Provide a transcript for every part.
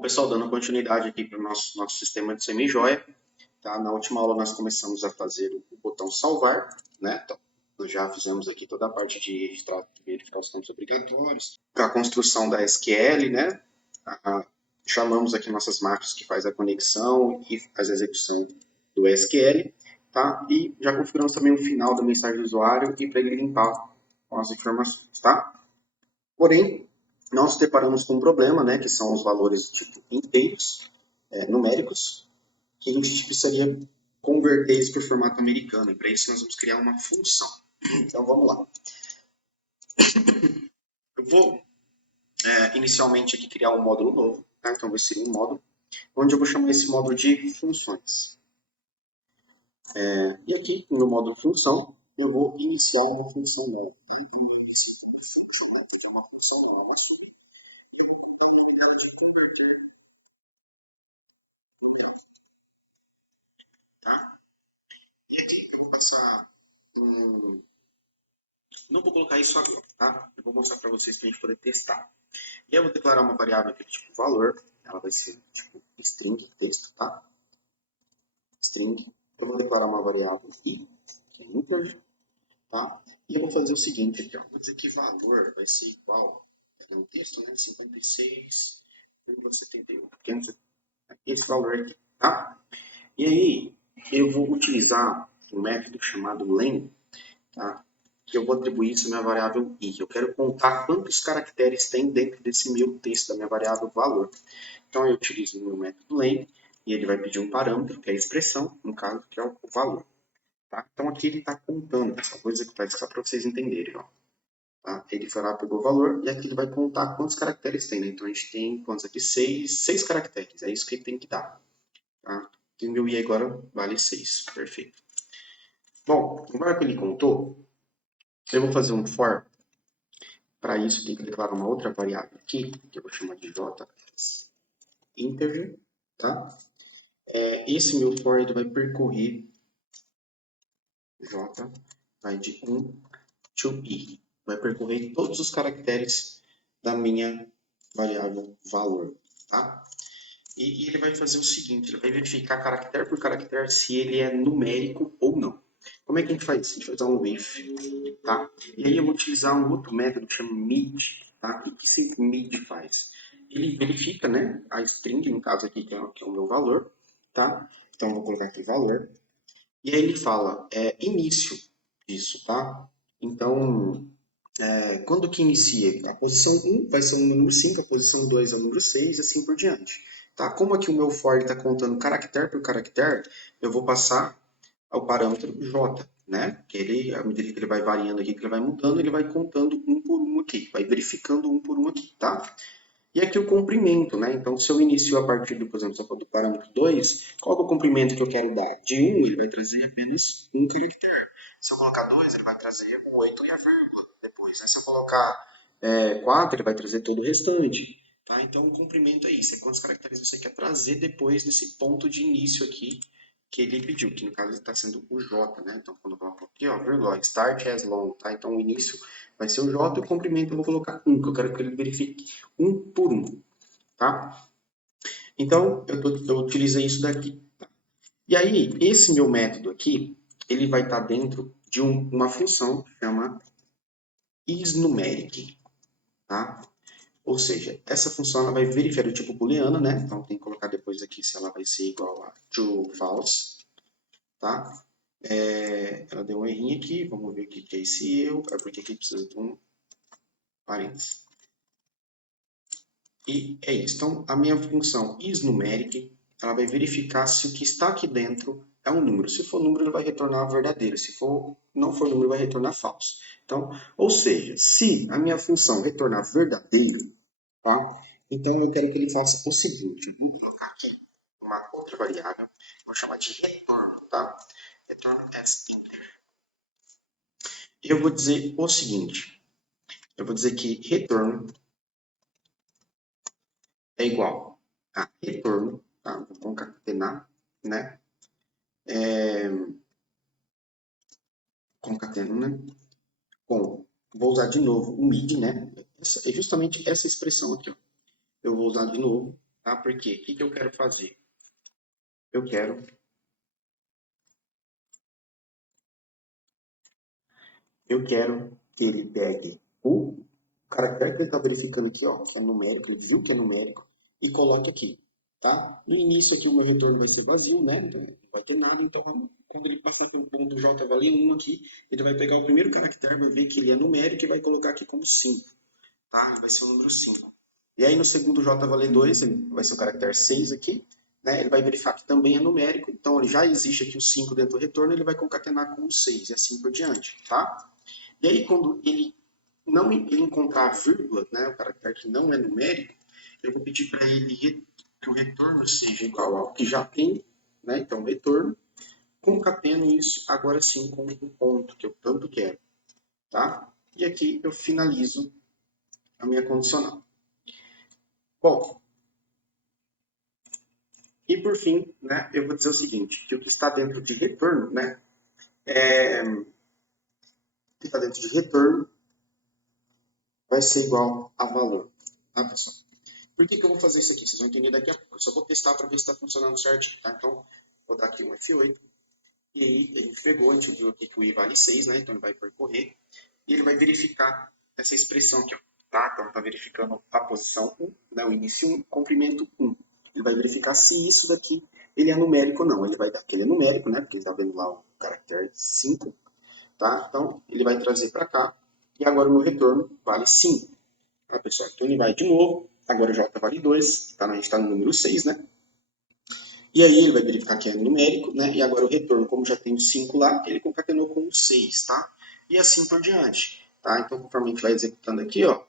Bom, pessoal, dando continuidade aqui para o nosso sistema de semi-joia, tá? Na última aula nós começamos a fazer o botão salvar, né? Então, nós já fizemos aqui toda a parte de verificar os campos obrigatórios, a construção da SQL, né? Chamamos aqui nossas máquinas que faz a conexão e faz a execução do SQL, tá? E já configuramos também o final da mensagem do usuário e para ele limpar com as informações, tá? Porém, nós nos deparamos com um problema, né, que são os valores tipo inteiros, numéricos, que a gente precisaria converter isso para o formato americano. E para isso nós vamos criar uma função. Então vamos lá. Eu vou inicialmente aqui criar um módulo novo, tá? Então vai ser um módulo, onde eu vou chamar esse módulo de funções. E aqui no módulo função, eu vou iniciar uma função nova. Então eu inicio uma função, que é uma função nova, e eu vou colocar o nome dela de converter numeral, tá? E aqui eu vou passar Não vou colocar isso agora, tá? Eu vou mostrar para vocês para a gente poder testar. E eu vou declarar uma variável aqui tipo valor. Ela vai ser tipo string, texto, tá? String. Eu vou declarar uma variável i, que é integer, tá? E eu vou fazer o seguinte aqui, ó. Vou dizer que valor vai ser igual, é um texto, né? 56,71. Esse valor aqui, tá? E aí, eu vou utilizar um método chamado len, tá? Que eu vou atribuir isso à minha variável i. Eu quero contar quantos caracteres tem dentro desse meu texto, da minha variável valor. Então, eu utilizo o meu método len, e ele vai pedir um parâmetro, que é a expressão, no caso, que é o valor. Tá? Então, aqui ele está contando, pessoal. Vou executar isso só para vocês entenderem. Ó. Tá? Ele foi lá, pegou o valor, e aqui ele vai contar quantos caracteres tem. Né? Então, a gente tem, quantos aqui? 6 caracteres. É isso que ele tem que dar. Tá? E o meu i agora vale 6. Perfeito. Bom, agora que ele contou, eu vou fazer um for. Para isso, tem que declarar uma outra variável aqui, que eu vou chamar de integer, tá? Esse meu for ele vai percorrer j, vai de 1 to i. Vai percorrer todos os caracteres da minha variável valor, tá? E ele vai fazer o seguinte, ele vai verificar caractere por caractere se ele é numérico ou não. Como é que a gente faz isso? A gente vai usar um if, tá? E aí eu vou utilizar um outro método que chama mid, tá? O que esse mid faz? Ele verifica, né, a string, no caso aqui, que é o meu valor, tá? Então eu vou colocar aqui valor. E aí ele fala, início disso, tá? Então, quando que inicia? A posição 1 vai ser o número 5, a posição 2 é o número 6 e assim por diante. Tá? Como aqui o meu for está contando caractere por caractere, eu vou passar ao parâmetro j, né? Que ele, à medida que ele vai variando aqui, que ele vai mudando, ele vai contando um por um aqui, vai verificando um por um aqui, tá? E aqui o comprimento, né? Então, se eu inicio a partir do, por exemplo, do parâmetro 2, qual é o comprimento que eu quero dar? De 1, ele vai trazer apenas um caractere. Se eu colocar 2, ele vai trazer o 8 e a vírgula depois. Né? Se eu colocar 4, ele vai trazer todo o restante. Tá? Então, o comprimento é isso. É quantos caracteres você quer trazer depois desse ponto de início aqui que ele pediu, que no caso está sendo o J, né? Então, quando eu coloco aqui, ó, vírgula, start as long, tá? Então, o início vai ser o J e o comprimento eu vou colocar 1, que eu quero que ele verifique um por um, tá? Então, eu utilizei isso daqui. Tá? E aí, esse meu método aqui, ele vai estar dentro de uma função que chama isNumeric, tá? Ou seja, essa função ela vai verificar o tipo booleano, né? Então, tem que colocar depois aqui se ela vai ser igual a true ou false, tá? Ela deu um errinho aqui, vamos ver o que é esse erro, porque aqui precisa de um parênteses. E é isso. Então, a minha função isNumeric, ela vai verificar se o que está aqui dentro é um número. Se for número, ele vai retornar verdadeiro. Se não for número, vai retornar falso. Então, ou seja, se a minha função retornar verdadeiro, tá? Então, eu quero que ele faça o seguinte. Eu vou colocar aqui uma outra variável, vou chamar de retorno, tá? Return as integer. E eu vou dizer o seguinte. Eu vou dizer que retorno é igual a retorno, tá? Vou concatenar, né? Concateno, né? Vou usar de novo o mid, né? É justamente essa expressão aqui, ó. Eu vou usar de novo tá? Por quê? O que eu quero fazer? Eu quero que ele pegue o caractere que ele está verificando aqui, ó, que é numérico, ele viu que é numérico, e coloque aqui, tá? No início aqui o meu retorno vai ser vazio, né? Então não vai ter nada, então quando ele passar pelo ponto J valer 1 aqui, ele vai pegar o primeiro caractere, vai ver que ele é numérico e vai colocar aqui como 5, tá? Ele vai ser o número 5. E aí no segundo J valer 2, ele vai ser o caractere 6 aqui, né? Ele vai verificar que também é numérico, então ele já existe aqui o 5 dentro do retorno, ele vai concatenar com o 6 e assim por diante, tá? E aí, quando ele encontrar a vírgula, né, o caractere que não é numérico, eu vou pedir para ele que o retorno seja igual ao que já tem, né, então retorno, concateno isso agora sim com o ponto que eu tanto quero, tá? E aqui eu finalizo a minha condicional. Bom, e por fim, né, eu vou dizer o seguinte, que o que está dentro de retorno, né, o que está dentro de retorno vai ser igual a valor, tá, pessoal? Por que eu vou fazer isso aqui? Vocês vão entender daqui a pouco. Eu só vou testar para ver se está funcionando certinho, tá? Então, vou dar aqui um F8. E aí, a gente pegou, a gente viu aqui que o I vale 6, né? Então, ele vai percorrer. E ele vai verificar essa expressão aqui, ó. Tá? Então, está verificando a posição 1, né? O início 1, comprimento 1. Ele vai verificar se isso daqui ele é numérico ou não. Ele vai dar que ele é numérico, né? Porque ele está vendo lá o caractere 5, tá? Então, ele vai trazer para cá. E agora o meu retorno vale 5. Tá, pessoal? Então, ele vai de novo. Agora o J vale 2, tá? A gente está no número 6, né? E aí ele vai verificar que é numérico, né? E agora o retorno, como já tem o 5 lá, ele concatenou com o 6, tá? E assim por diante, tá? Então, conforme a gente vai executando aqui, ó,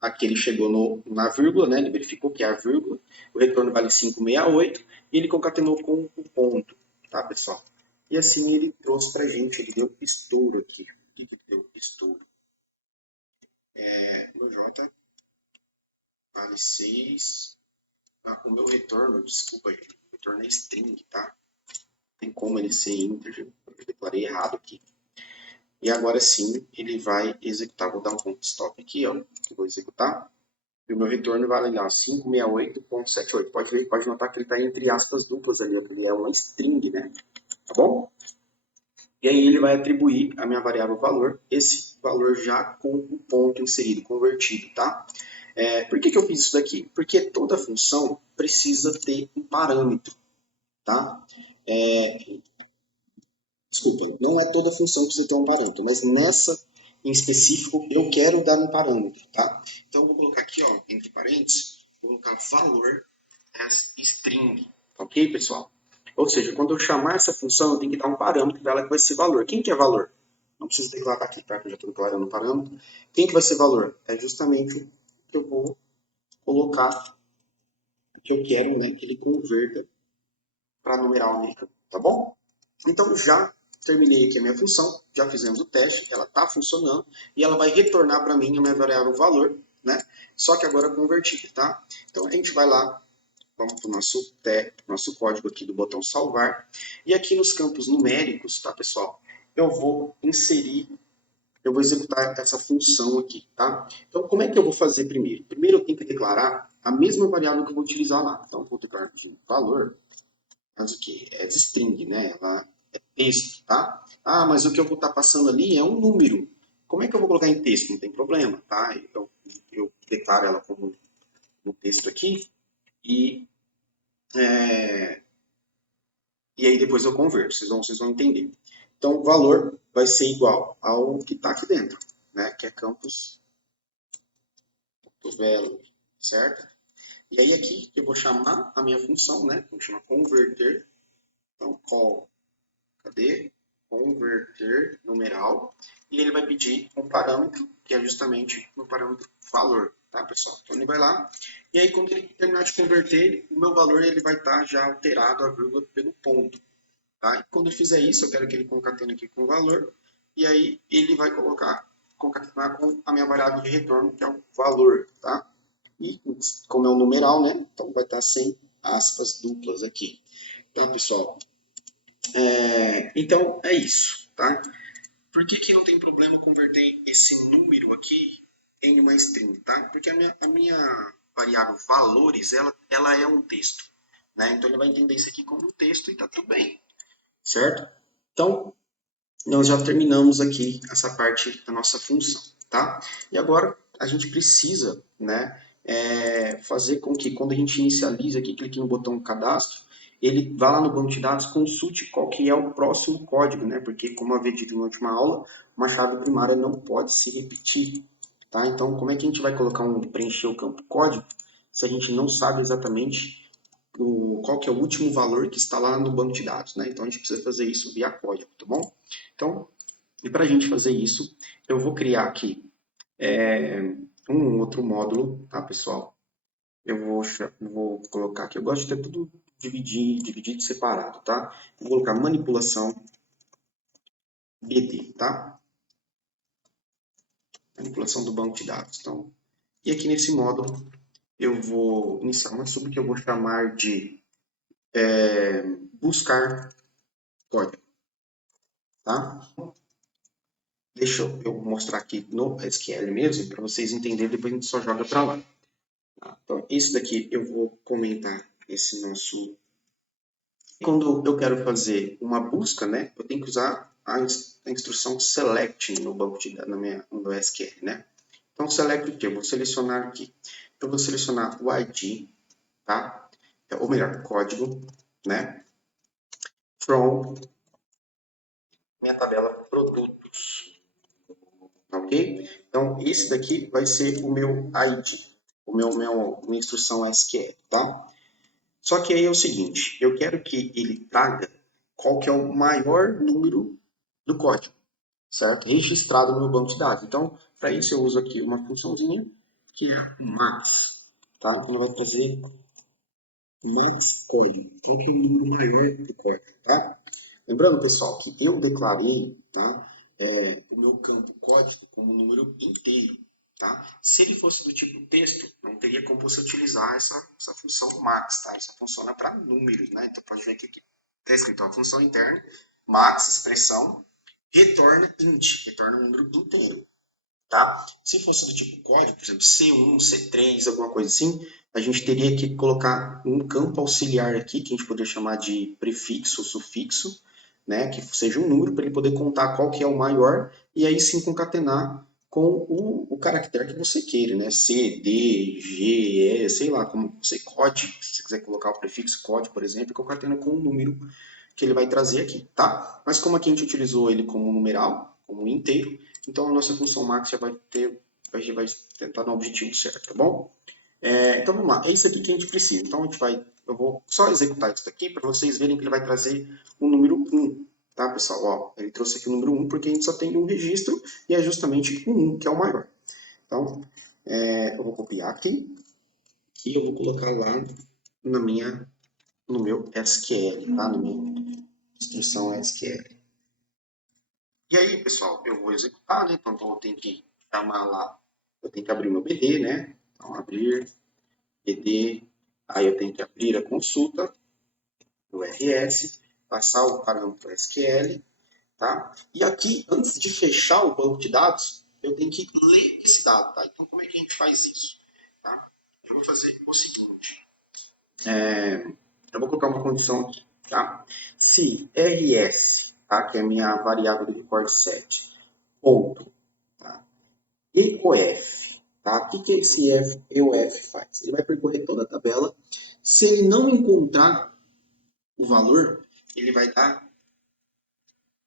aqui ele chegou na vírgula, né? Ele verificou que é a vírgula, o retorno vale 568, e ele concatenou com o ponto, tá, pessoal? E assim ele trouxe pra gente, ele deu estouro aqui. O que que deu estouro? Meu J vale 6. O meu retorno, desculpa, gente, o retorno é string, tá? Tem como ele ser integer, eu declarei errado aqui. E agora sim, ele vai executar, vou dar um ponto stop aqui, ó, que eu vou executar. E o meu retorno vale lá, 568.78. Pode ver, pode notar que ele está entre aspas duplas ali, ele é uma string, né? Tá bom? E aí ele vai atribuir a minha variável valor, esse valor já com o ponto inserido, convertido, tá? Por que eu fiz isso daqui? Porque toda função precisa ter um parâmetro, tá? Desculpa, não é toda função que precisa ter um parâmetro, mas nessa em específico eu quero dar um parâmetro, tá? Então eu vou colocar aqui, ó, entre parênteses, vou colocar valor as string, ok, pessoal? Ou seja, quando eu chamar essa função, eu tenho que dar um parâmetro dela que vai ser valor. Quem que é valor? Não preciso declarar aqui, tá? Eu já estou declarando o parâmetro. Quem que vai ser valor? É justamente o que eu vou colocar, que eu quero, né, que ele converta para numeral americano, tá bom? Então já terminei aqui a minha função, já fizemos o teste, ela está funcionando e ela vai retornar para mim a minha variável valor, né? Só que agora convertida, tá? Então a gente vai lá, vamos para o nosso código aqui do botão salvar e aqui nos campos numéricos, tá, pessoal? Eu vou executar essa função aqui, tá? Então como é que eu vou fazer primeiro? Primeiro eu tenho que declarar a mesma variável que eu vou utilizar lá. Então vou declarar aqui valor, mas o que? É string, né? Ela é texto, tá? Ah, mas o que eu vou estar passando ali é um número. Como é que eu vou colocar em texto? Não tem problema, tá? Então, eu declaro ela como no texto aqui e, é, e aí depois eu converto, vocês vão entender. Então, o valor vai ser igual ao que está aqui dentro, né? Que é campus value, certo? E aí aqui eu vou chamar a minha função, né? Vou chamar converter. Então, call cadê? Converter numeral, e ele vai pedir um parâmetro, que é justamente o parâmetro valor, tá, pessoal? Então ele vai lá, e aí quando ele terminar de converter, o meu valor ele vai estar já alterado a vírgula pelo ponto, tá? E quando ele fizer isso, eu quero que ele concatene aqui com o valor, e aí ele vai concatenar com a minha variável de retorno, que é o valor, tá? E como é um numeral, né? Então vai estar sem aspas duplas aqui, tá, pessoal? Então, é isso, tá? Por que não tem problema converter esse número aqui em uma string, tá? Porque a minha variável valores, ela é um texto, né? Então ele vai entender isso aqui como um texto e tá tudo bem, certo? Então, nós já terminamos aqui essa parte da nossa função, tá? E agora a gente precisa, né, fazer com que quando a gente inicializa aqui, clique no botão cadastro, ele vá lá no banco de dados, consulte qual que é o próximo código, né? Porque, como havia dito na última aula, uma chave primária não pode se repetir, tá? Então, como é que a gente vai preencher o campo código se a gente não sabe exatamente qual que é o último valor que está lá no banco de dados, né? Então, a gente precisa fazer isso via código, tá bom? Então, e para a gente fazer isso, eu vou criar aqui um outro módulo, tá, pessoal? Eu vou colocar aqui, eu gosto de ter tudo dividido separado, tá? Vou colocar manipulação BD, tá? Manipulação do banco de dados. Então, e aqui nesse módulo, eu vou iniciar uma sub que eu vou chamar de buscar código, tá? Deixa eu mostrar aqui no SQL mesmo, para vocês entenderem, depois a gente só joga para lá. Então, isso daqui eu vou comentar esse nosso... Quando eu quero fazer uma busca, né, eu tenho que usar a instrução select no banco de dados, no SQL, né? Então, select o quê? Eu vou selecionar aqui. Eu vou selecionar o ID, tá? Ou melhor, código, né? From minha tabela produtos, ok? Então, esse daqui vai ser o meu ID, minha instrução SQL, tá? Só que aí é o seguinte, eu quero que ele traga qual que é o maior número do código, certo? Registrado no meu banco de dados. Então, para isso eu uso aqui uma funçãozinha que é max, tá? Então, ele vai trazer max código, qual que é o número maior do código, tá? Lembrando, pessoal, que eu declarei, tá, o meu campo código como número inteiro, tá? Se ele fosse do tipo texto, não teria como você utilizar essa função max, tá? Isso funciona para números, né? Então pode ver aqui que está escrito a função interna, max, expressão, retorna int, retorna um número inteiro, tá? Se fosse do tipo código, por exemplo, C1, C3, alguma coisa assim, a gente teria que colocar um campo auxiliar aqui, que a gente poderia chamar de prefixo ou sufixo, né, que seja um número para ele poder contar qual que é o maior e aí sim concatenar com o caractere que você queira, né, C, D, G, E, sei lá, como você code, se você quiser colocar o prefixo code, por exemplo, concatena com o número que ele vai trazer aqui, tá? Mas como aqui a gente utilizou ele como numeral, como inteiro, então a nossa função max já vai tentar no objetivo certo, tá bom? Então vamos lá, é isso aqui que a gente precisa. Então eu vou só executar isso daqui para vocês verem que ele vai trazer o número 1, tá, pessoal? Ó, ele trouxe aqui o número 1 porque a gente só tem um registro e é justamente o 1 que é o maior. Então, eu vou copiar aqui e eu vou colocar lá no meu SQL, tá? Na minha instrução SQL. E aí, pessoal, eu vou executar, né? Então eu tenho que chamar lá, eu tenho que abrir meu BD, né? Então, abrir BD, aí eu tenho que abrir a consulta do RS, passar o parâmetro SQL, tá? E aqui, antes de fechar o banco de dados, eu tenho que ler esse dado, tá? Então, como é que a gente faz isso? Tá? Eu vou fazer o seguinte, eu vou colocar uma condição aqui, tá? Se RS, tá? Que é a minha variável do record set, ponto, tá? EOF, tá? O que esse EOF faz? Ele vai percorrer toda a tabela. Se ele não encontrar o valor, ele vai dar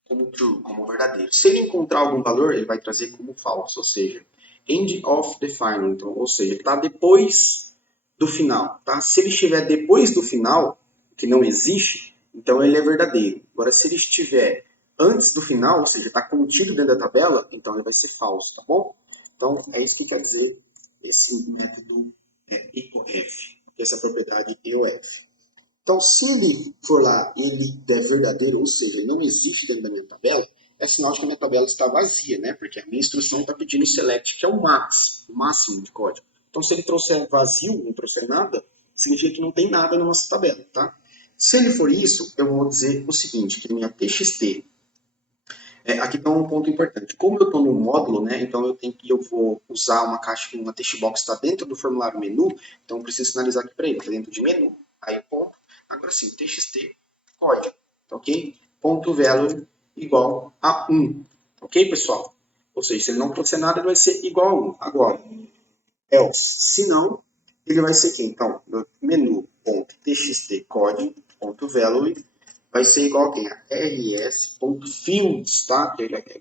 como true, como verdadeiro. Se ele encontrar algum valor, ele vai trazer como falso, ou seja, end of the final, então, ou seja, está depois do final, tá? Se ele estiver depois do final, que não existe, então ele é verdadeiro. Agora, se ele estiver antes do final, ou seja, está contido dentro da tabela, então ele vai ser falso, tá bom? Então, é isso que quer dizer esse método EOF, essa propriedade EOF. Então, se ele for lá e ele der verdadeiro, ou seja, ele não existe dentro da minha tabela, é sinal de que a minha tabela está vazia, né? Porque a minha instrução está pedindo o select, que é o max, o máximo de código. Então, se ele trouxer vazio, não trouxer nada, significa que não tem nada na nossa tabela, tá? Se ele for isso, eu vou dizer o seguinte, que minha txt Aqui está um ponto importante. Como eu estou no módulo, né, então eu vou usar uma caixa, uma text box está dentro do formulário menu, então eu preciso sinalizar aqui para ele, está dentro de menu, aí ponto. Agora sim, txt código, ok? Ponto value igual a 1, ok, pessoal? Ou seja, se ele não trouxer nada, ele vai ser igual a 1. Agora, else, se não, ele vai ser aqui. Então, menu.txt code.value vai ser igual a quem? A rs.fields, tá?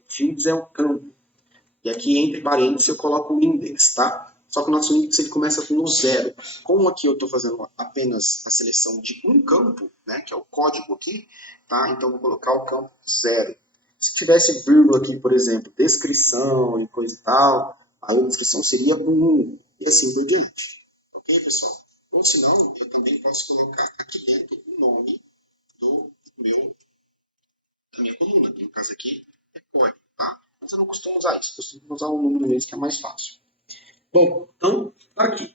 Fields é o campo. E aqui, entre parênteses, eu coloco o index, tá? Só que o nosso index ele começa com o 0. Como aqui eu estou fazendo apenas a seleção de um campo, né, que é o código aqui, tá? Então, eu vou colocar o campo 0. Se tivesse vírgula aqui, por exemplo, descrição e coisa e tal, aí a descrição seria um 1 e assim por diante. Ok, pessoal? Ou senão, eu também posso colocar aqui dentro o nome da minha coluna, que no caso aqui é código, tá? Mas eu não costumo usar isso, costumo usar o número mesmo, que é mais fácil. Bom, então, aqui.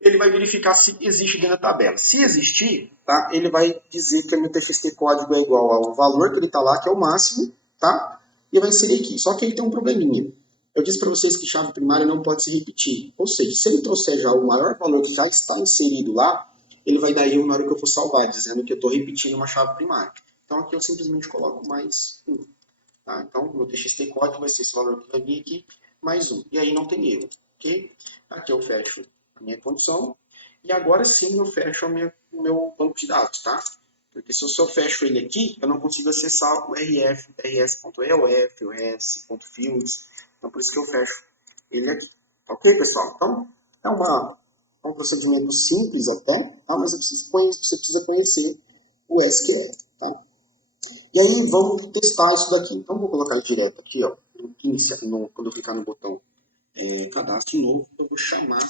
Ele vai verificar se existe dentro da tabela. Se existir, tá? Ele vai dizer que o meu txt código é igual ao valor que ele está lá, que é o máximo, tá? E vai inserir aqui. Só que aí tem um probleminha. Eu disse para vocês que chave primária não pode se repetir. Ou seja, se ele trouxer já o maior valor que já está inserido lá, ele vai dar erro na hora que eu for salvar, dizendo que eu estou repetindo uma chave primária. Então aqui eu simplesmente coloco mais 1. Tá? Então, o meu txt código vai ser esse valor que vai vir aqui, mais 1. E aí não tem erro, ok? Aqui eu fecho a minha condição. E agora sim eu fecho o meu banco de dados, tá? Porque se eu só fecho ele aqui, eu não consigo acessar o rs.eof, o rs.fields. Então, por isso que eu fecho ele aqui. Ok, pessoal? Então, é um procedimento simples até, tá? Mas você precisa conhecer o SQL, tá? E aí vamos testar isso daqui. Então vou colocar ele direto aqui, ó, quando eu clicar no botão cadastro de novo, eu vou chamar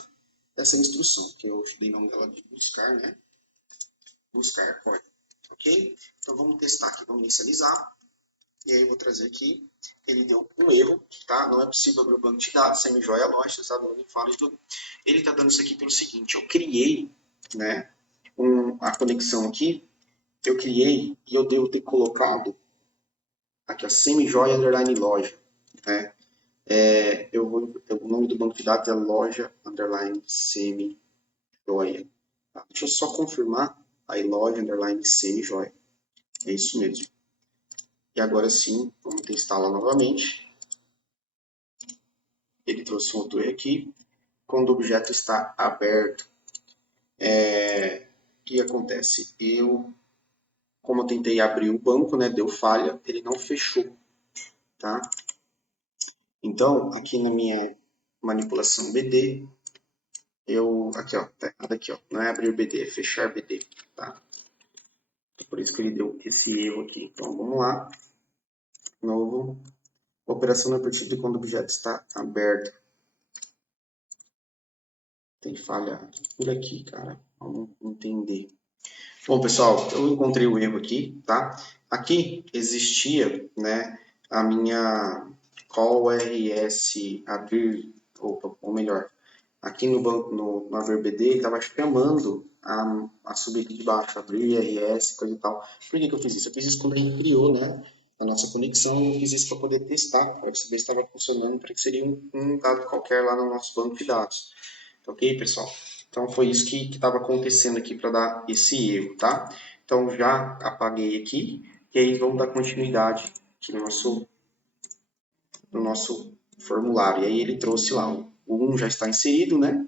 essa instrução, que eu dei nome dela de buscar, né? Buscar código, ok? Então vamos testar aqui, vamos inicializar. E aí eu vou trazer aqui, ele deu um erro, tá? Não é possível abrir o banco de dados, semi-joia lógica, sabe? Não fala de tudo. Ele está dando isso aqui pelo seguinte, eu criei, né, a conexão aqui, eu criei e eu devo ter colocado aqui, ó, semi-joia underline loja, né? O nome do banco de dados é loja underline semi-joia. Tá? Deixa eu só confirmar aí, loja underline semi-joia. É isso mesmo. E agora sim, vamos testar lá novamente. Ele trouxe um outro erro aqui. Quando o objeto está aberto, o que acontece? Como eu tentei abrir o banco, né, deu falha, ele não fechou, tá? Então, aqui na minha manipulação BD, aqui ó, tá errado aqui ó, não é abrir BD, é fechar BD, tá? Por isso que ele deu esse erro aqui. Então, vamos lá, novo, operação a partir de quando o objeto está aberto. Tem falha por aqui, cara, vamos entender. Bom, pessoal, eu encontrei o erro aqui, tá? Aqui existia, né, a minha call rs abrir, ou melhor, aqui no banco, no AverBD, ele estava chamando a subir aqui de baixo, abrir IRS, coisa e tal. Por que eu fiz isso? Eu fiz isso quando a gente criou, né, a nossa conexão, eu fiz isso para poder testar, para saber se estava funcionando, para que seria um dado qualquer lá no nosso banco de dados. Ok, pessoal? Então foi isso que estava acontecendo aqui para dar esse erro, tá? Então já apaguei aqui, e aí vamos dar continuidade aqui no nosso formulário. E aí ele trouxe lá, o 1 já está inserido, né?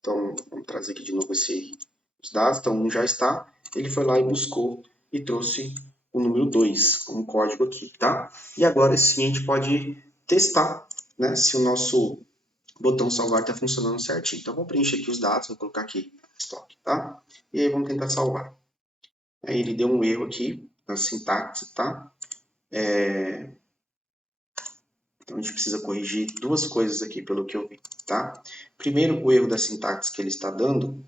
Então, vamos trazer aqui de novo os dados. Então, 1 já está. Ele foi lá e buscou e trouxe o número 2 como código aqui, tá? E agora sim a gente pode testar, né, se o nosso botão salvar está funcionando certinho. Então, vou preencher aqui os dados, vou colocar aqui estoque, tá? E aí vamos tentar salvar. Aí ele deu um erro aqui na sintaxe, tá? Então, a gente precisa corrigir duas coisas aqui, pelo que eu vi, tá? Primeiro, o erro da sintaxe que ele está dando,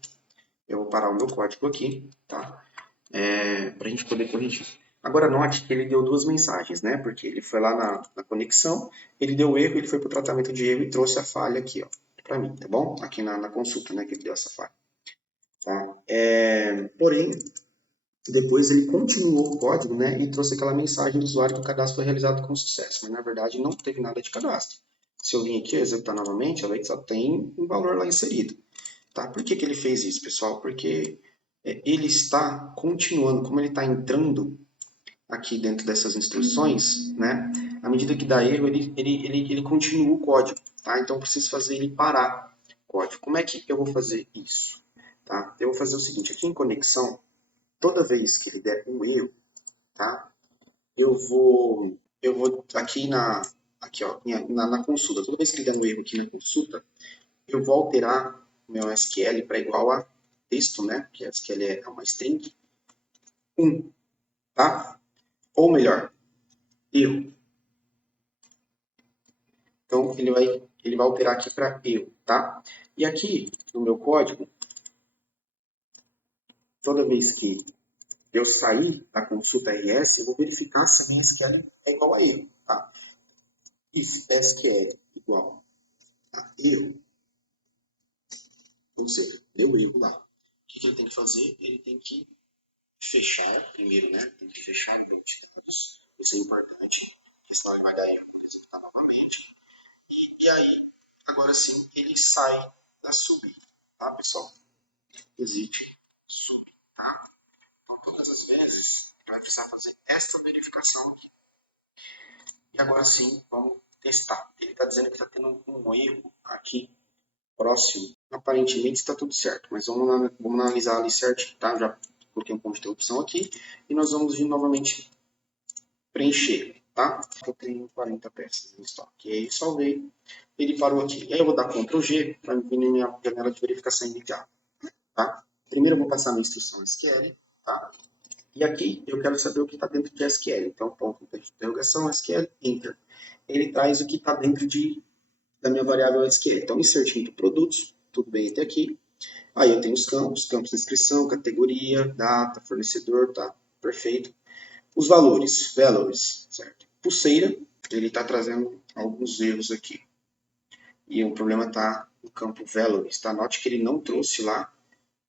eu vou parar o meu código aqui, tá? Para a gente poder corrigir. Agora, note que ele deu duas mensagens, né? Porque ele foi lá na conexão, ele deu o erro, ele foi para o tratamento de erro e trouxe a falha aqui, ó, para mim, tá bom? Aqui na consulta, né, que ele deu essa falha. Tá? Porém, Depois ele continuou o código, né, e trouxe aquela mensagem do usuário que o cadastro foi realizado com sucesso, mas na verdade não teve nada de cadastro. Se eu vim aqui executar novamente, ela só tem um valor lá inserido. Tá? Por que ele fez isso, pessoal? Porque ele está continuando, como ele está entrando aqui dentro dessas instruções, né? À medida que dá erro, ele continua o código, tá? Então eu preciso fazer ele parar o código. Como é que eu vou fazer isso? Tá? Eu vou fazer o seguinte, aqui em conexão, toda vez que ele der um erro, tá? Eu vou aqui ó, na consulta, toda vez que ele der um erro aqui na consulta, eu vou alterar o meu SQL para igual a texto, né? Que a SQL é uma string, 1, tá? Ou melhor, erro. Então, ele vai alterar aqui para erro, tá? E aqui, no meu código, toda vez que eu sair da consulta RS, eu vou verificar se a minha SQL é igual a erro, tá? If SQL igual a erro, ou seja, deu erro lá. O que ele tem que fazer? Ele tem que fechar primeiro, né? Tem que fechar o banco de dados. Isso é importante, porque senão ele vai dar erro, por executar novamente. E aí, agora sim, ele sai da sub, tá, pessoal? Exit sub, tá? Então, todas as vezes, vai precisar fazer esta verificação aqui. E agora sim, vamos testar. Ele está dizendo que está tendo um erro aqui próximo. Aparentemente está tudo certo, mas vamos analisar ali certinho, tá? Já coloquei um ponto de interrupção aqui e nós vamos vir novamente preencher, tá? Eu tenho 40 peças em estoque. E aí salvei, ele parou aqui. E aí eu vou dar Ctrl G para vir na minha janela de verificação imediata, tá? Primeiro eu vou passar a minha instrução SQL, tá? E aqui eu quero saber o que está dentro de SQL. Então, ponto de interrogação, SQL, Enter. Ele traz o que está dentro da minha variável SQL. Então, insert into produtos, tudo bem até aqui. Aí eu tenho os campos de inscrição, categoria, data, fornecedor, tá? Perfeito. Os valores, certo? Pulseira, ele está trazendo alguns erros aqui. E o problema está no campo values, tá? Note que ele não trouxe lá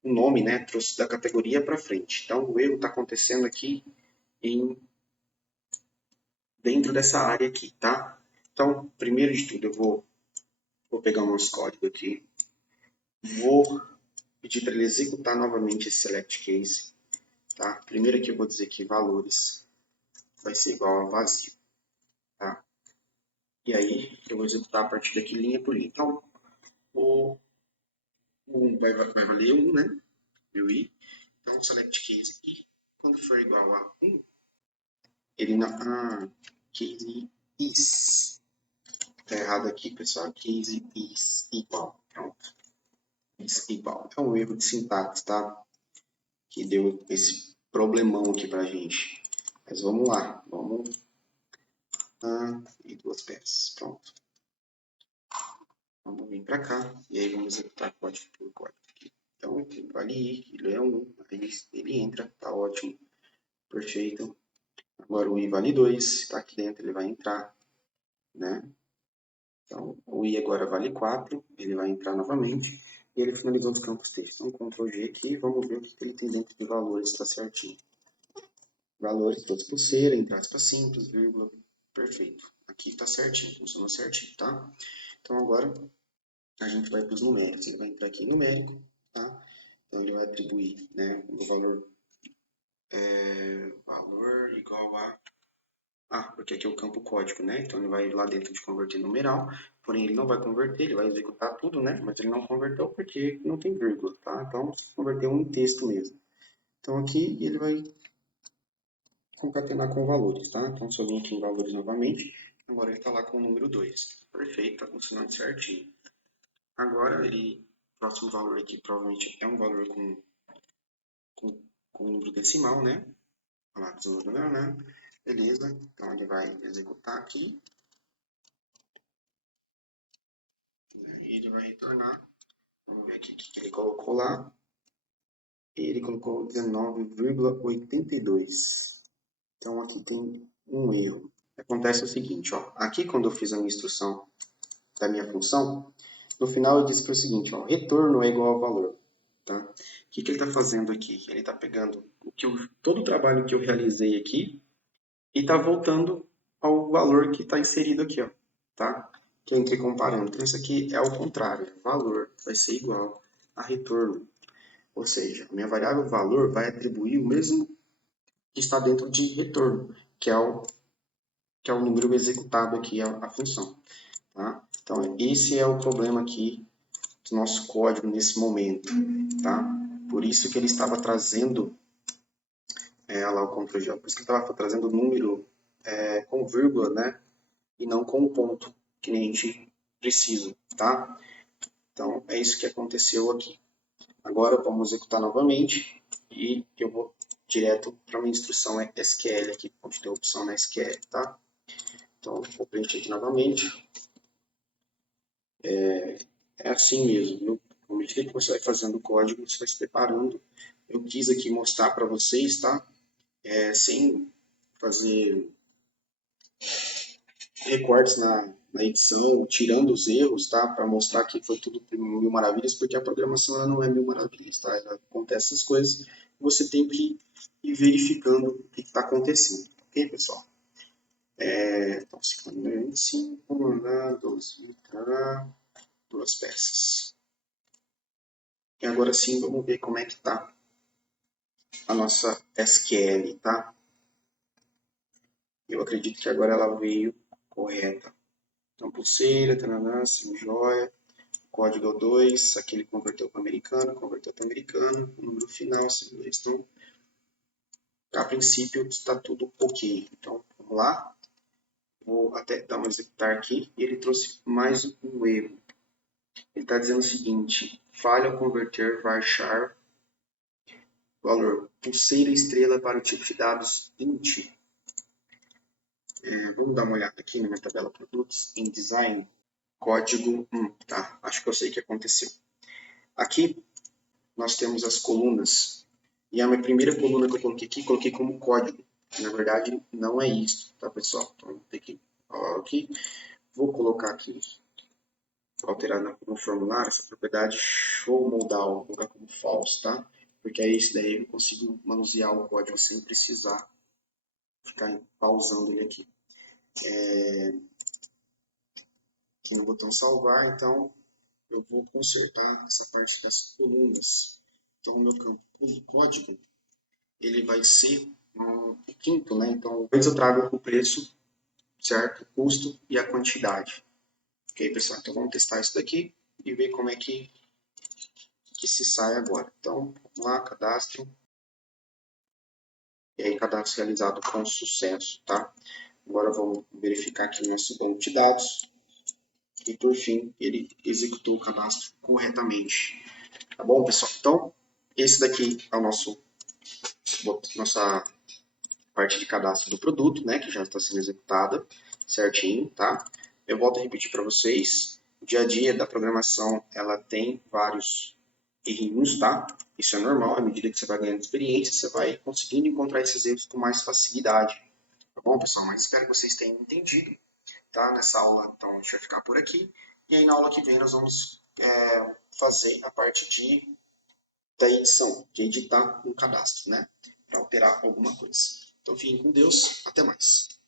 o nome, né? Trouxe da categoria para frente. Então, o erro está acontecendo aqui dentro dessa área aqui, tá? Então, primeiro de tudo, eu vou pegar o nosso código aqui, vou pedir para ele executar novamente esse select case, tá? Primeiro aqui eu vou dizer que valores vai ser igual a vazio, tá? E aí eu vou executar a partir daqui linha por linha. Então, o vai valer 1, né? Meu i. Então, select case i, quando for igual a 1, ele não... case is. Tá errado aqui, pessoal. Case is igual. Pronto. Is igual. É um erro de sintaxe, tá? Que deu esse problemão aqui pra gente. Mas vamos lá. Vamos... e duas peças. Pronto. Vamos vir para cá e aí vamos executar código por código aqui. Então, ele vale i, ele é 1, aí ele entra, tá ótimo, perfeito. Agora o i vale 2, tá aqui dentro, ele vai entrar, né? Então, o i agora vale 4, ele vai entrar novamente e ele finalizou os campos texto. Então, Ctrl G aqui, vamos ver o que ele tem dentro de valores, tá certinho. Valores, todos pulseira, entre aspas simples, vírgula, perfeito. Aqui tá certinho, funcionou certinho, tá? Então, agora a gente vai para os numéricos. Ele vai entrar aqui em numérico, tá? Então ele vai atribuir, né, o valor igual a... porque aqui é o campo código, né? Então ele vai lá dentro de converter numeral, porém ele não vai converter, ele vai executar tudo, né? Mas ele não converteu porque não tem vírgula, tá? Então converteu em texto mesmo. Então aqui ele vai concatenar com valores, tá? Então se eu vim aqui em valores novamente, agora ele está lá com o número 2. Perfeito, tá funcionando certinho. Agora o próximo valor aqui provavelmente é um valor com número decimal, né? Lá, beleza, então ele vai executar aqui. E ele vai retornar. Vamos ver aqui o que ele colocou lá. Ele colocou 19,82. Então aqui tem um erro. Acontece o seguinte, ó. Aqui quando eu fiz a minha instrução da minha função, no final eu disse para o seguinte, ó, retorno é igual ao valor. Tá? O que ele está fazendo aqui? Ele está pegando o todo o trabalho que eu realizei aqui e está voltando ao valor que está inserido aqui, ó, tá? Que eu entrei comparando. Então, isso aqui é o contrário. Valor vai ser igual a retorno. Ou seja, a minha variável valor vai atribuir o mesmo que está dentro de retorno, que é o número executado aqui, a função. Tá? Então, esse é o problema aqui do nosso código nesse momento. Tá? Por isso que ele estava trazendo, lá o Ctrl+G, por isso que ele estava trazendo o número com vírgula, né? E não com o ponto, que nem a gente precisa. Tá? Então, é isso que aconteceu aqui. Agora, vamos executar novamente e eu vou direto para uma instrução SQL aqui, onde tem a opção na SQL, tá? Então, vou preencher aqui novamente. É assim mesmo, viu? À medida que você vai fazendo o código, você vai se preparando. Eu quis aqui mostrar para vocês, tá? Sem fazer recortes na edição, tirando os erros, tá? Para mostrar que foi tudo mil maravilhas, porque a programação ela não é mil maravilhas, tá? Acontece essas coisas, você tem que ir verificando o que está acontecendo, ok, pessoal? Então, 5, mandar 12, tá? 2 peças. E agora sim, vamos ver como é que está a nossa SQL, tá? Eu acredito que agora ela veio correta. Então, pulseira, tananã, sim, joia. Código 2, aqui ele converteu para americano, número final, sim, então, a princípio está tudo ok. Então, vamos lá. Vou até dar um executar aqui, e ele trouxe mais um erro. Ele está dizendo o seguinte, falha ao converter varchar valor pulseira estrela para o tipo de dados int. Vamos dar uma olhada aqui na minha tabela produtos, em design, código 1, tá? Acho que eu sei o que aconteceu. Aqui, nós temos as colunas, e a minha primeira coluna que eu coloquei aqui, coloquei como código, que na verdade não é isso, tá, pessoal? Então, vou ter que aqui, vou colocar aqui, alterar no formulário, essa propriedade show modal, vou colocar como false, tá? Porque aí isso daí eu consigo manusear o código sem precisar ficar pausando ele aqui. Aqui no botão salvar, então eu vou consertar essa parte das colunas. Então, o meu campo de código, ele vai ser o quinto, né? Então, antes eu trago o preço, certo? O custo e a quantidade. Ok, pessoal? Então, vamos testar isso daqui e ver como é que se sai agora. Então, vamos lá, cadastro. E aí, cadastro realizado com sucesso, tá? Agora, vamos verificar aqui o nosso banco de dados. E, por fim, ele executou o cadastro corretamente. Tá bom, pessoal? Então, esse daqui é o nossa parte de cadastro do produto, né, que já está sendo executada certinho, tá? Eu volto a repetir para vocês, o dia a dia da programação, ela tem vários errinhos, tá? Isso é normal, à medida que você vai ganhando experiência, você vai conseguindo encontrar esses erros com mais facilidade. Tá bom, pessoal? Mas espero que vocês tenham entendido, tá? Nessa aula, então, a gente vai ficar por aqui. E aí, na aula que vem, nós vamos fazer a parte da edição, de editar um cadastro, né? Para alterar alguma coisa. Então, fiquem com Deus. Até mais.